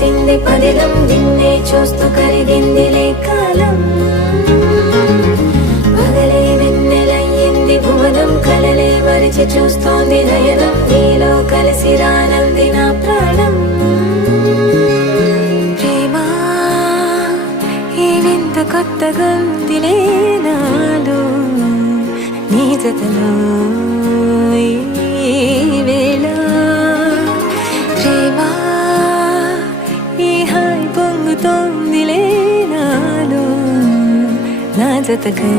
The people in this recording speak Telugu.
తెలిసింది పదిలం నిన్నే చూస్తూ కరిగిందిలే కాలం పగలే వెన్నెలయ్యింది భువనం కలలే మరిచి చూస్తోంది నయనం నీలో కలిసి రానంది నా ప్రాణం ప్రేమ ఈ వింత కొత్తగా ఉందిలే నాలో నీ జతలో ఈ వేళ ప్రేమ ఈ హాయి పొంగుతోందిలే నాలో నా జతకై